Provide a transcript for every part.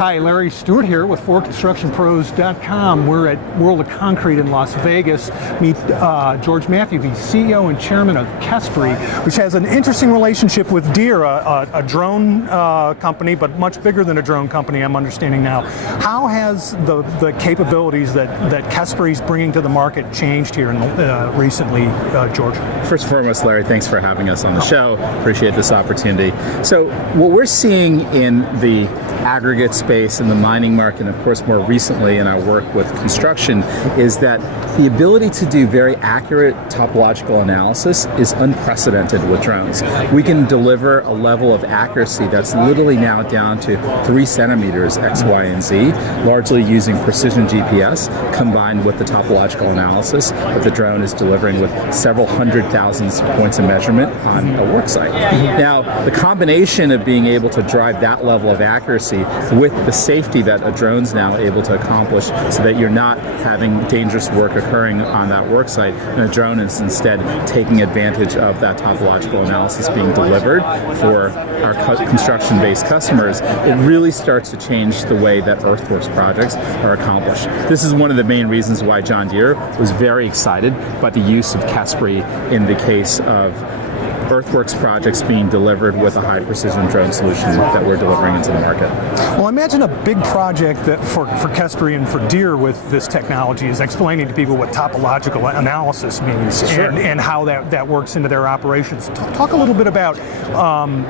Hi, Larry Stewart here with FordConstructionPros.com. We're at World of Concrete in Las Vegas. Meet George Matthew, the CEO and chairman of Kespry, which has an interesting relationship with Deere, a drone company, but much bigger than a drone company, I'm understanding now. How has the capabilities that Kespry's bringing to the market changed here recently, George? First and foremost, Larry, thanks for having us on the show. Appreciate this opportunity. So what we're seeing in the aggregate space in the mining market, and of course more recently in our work with construction, is that the ability to do very accurate topological analysis is unprecedented with drones. We can deliver a level of accuracy that's literally now down to 3 centimeters X, Y, and Z, largely using precision GPS combined with the topological analysis that the drone is delivering with several 100,000 points of measurement on a work site. Now, the combination of being able to drive that level of accuracy with the safety that a drone's now able to accomplish, so that you're not having dangerous work occurring on that work site, and a drone is instead taking advantage of that topological analysis being delivered for our construction-based customers, it really starts to change the way that earthworks projects are accomplished. This is one of the main reasons why John Deere was very excited about the use of Kespry in the case of earthworks projects being delivered with a high precision drone solution that we're delivering into the market. Well, imagine a big project that for Kespry and for Deere with this technology is explaining to people what topological analysis means. Sure. and how that works into their operations. Talk a little bit about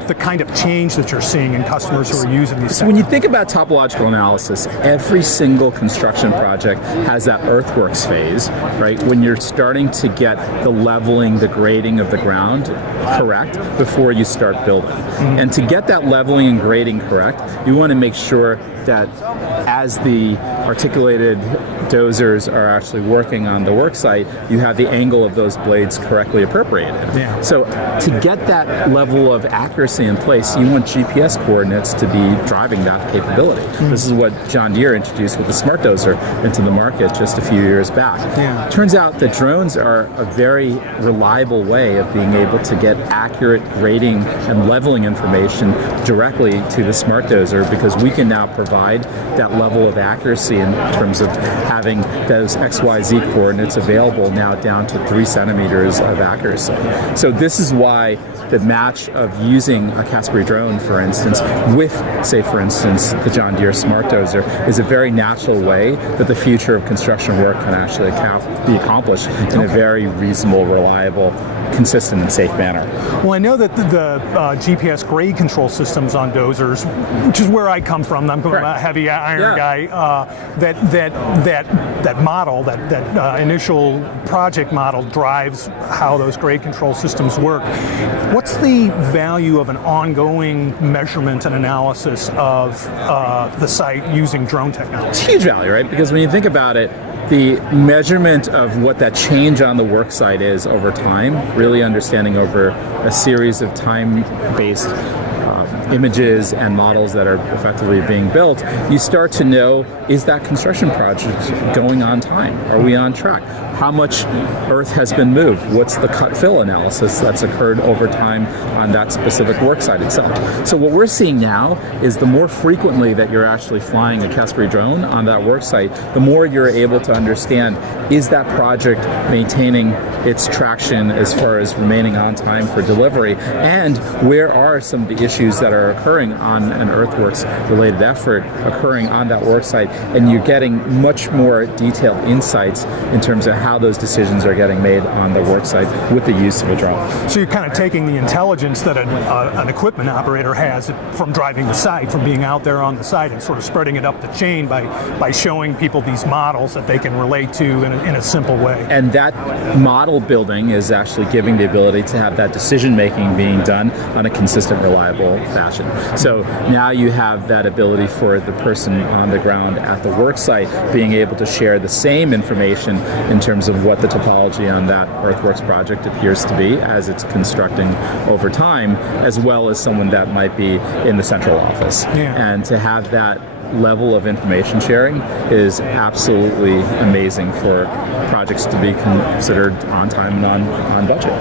the kind of change that you're seeing in customers who are using these. So when you think about topological analysis, every single construction project has that earthworks phase, right? When you're starting to get the leveling, the grading of the ground correct before you start building. And to get that leveling and grading correct, you want to make sure that as the articulated dozers are actually working on the work site, you have the angle of those blades correctly appropriated. Yeah. So to get that level of accuracy in place, you want GPS coordinates to be driving that capability. This is what John Deere introduced with the smart dozer into the market just a few years back. Yeah. Turns out that drones are a very reliable way of being able to get accurate grading and leveling information directly to the smart dozer, because we can now provide that level of accuracy in terms of having those XYZ coordinates available now down to 3 centimeters of accuracy. So this is why the match of using a Kespry drone, for instance, with, say for instance, the John Deere smart dozer is a very natural way that the future of construction work can actually be accomplished in a very reasonable, reliable, consistent and safe manner. Well, I know that the GPS grade control systems on dozers, which is where I come from, I'm a heavy iron guy, that model, that initial project model drives how those grade control systems work. What's the value of an ongoing measurement and analysis of the site using drone technology? It's huge value, right? Because when you think about it, the measurement of what that change on the work site is over time, really understanding over a series of time-based images and models that are effectively being built, you start to know, is that construction project going on time? Are we on track? How much earth has been moved? What's the cut-fill analysis that's occurred over time on that specific work site itself? So what we're seeing now is the more frequently that you're actually flying a Kespry drone on that work site, the more you're able to understand, is that project maintaining its traction as far as remaining on time for delivery, and where are some of the issues that are occurring on an earthworks related effort occurring on that work site, and you're getting much more detailed insights in terms of how those decisions are getting made on the work site with the use of a drone. So you're kind of taking the intelligence that an equipment operator has from driving the site, from being out there on the site, and sort of spreading it up the chain by showing people these models that they can relate to in a simple way. And that model building is actually giving the ability to have that decision making being done on a consistent, reliable fashion. So now you have that ability for the person on the ground at the work site being able to share the same information in terms of what the topology on that earthworks project appears to be as it's constructing over time, as well as someone that might be in the central office. Yeah. And to have that level of information sharing is absolutely amazing for projects to be considered on time and on budget.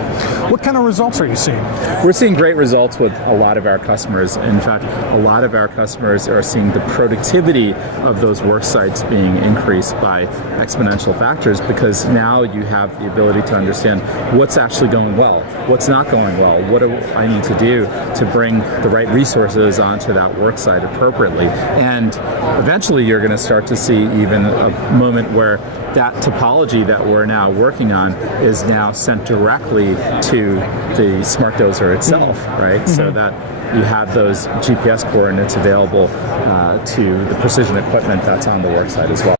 What kind of results are you seeing? We're seeing great results with a lot of our customers. In fact, a lot of our customers are seeing the productivity of those work sites being increased by exponential factors, because now you have the ability to understand what's actually going well, what's not going well, what do I need to do to bring the right resources onto that work site appropriately. And eventually you're going to start to see even a moment where that topology that we're now working on is now sent directly to the smart dozer itself, right? So that you have those GPS coordinates available to the precision equipment that's on the worksite as well.